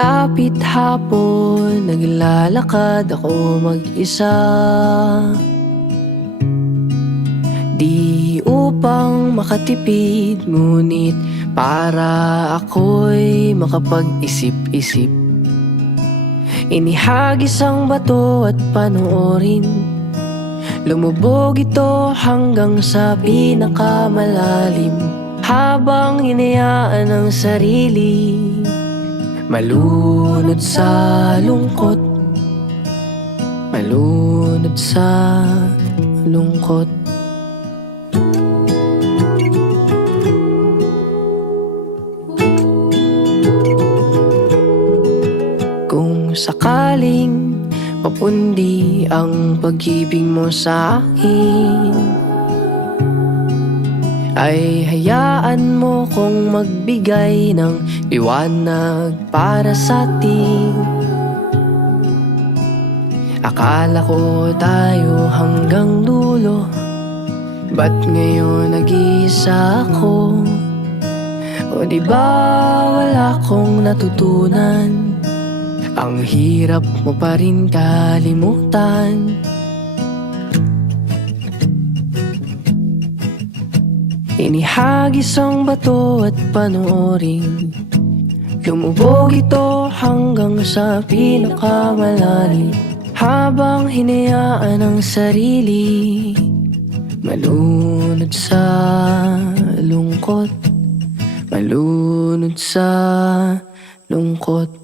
Lapit hapon, naglalakad ako mag-isa. Di upang makatipid, ngunit para ako'y makapag-isip-isip. Inihagis ang bato at panoorin, lumubog ito hanggang sa pinakamalalim. Habang hinayaan ang sarili malunod sa lungkot, malunod sa lungkot. Kung sakaling mapundi ang pag-ibig mo sa akin, ay hayaan mo kong magbigay ng liwanag para sa atin. Akala ko tayo hanggang dulo, ba't ngayon nag-iisa ako? O di ba wala kong natutunan? Ang hirap mo pa rin kalimutan. Inihagis ang bato at panoorin, lumubog ito hanggang sa pinakamalalim. Habang hinayaan ang sarili malunod sa lungkot, malunod sa lungkot.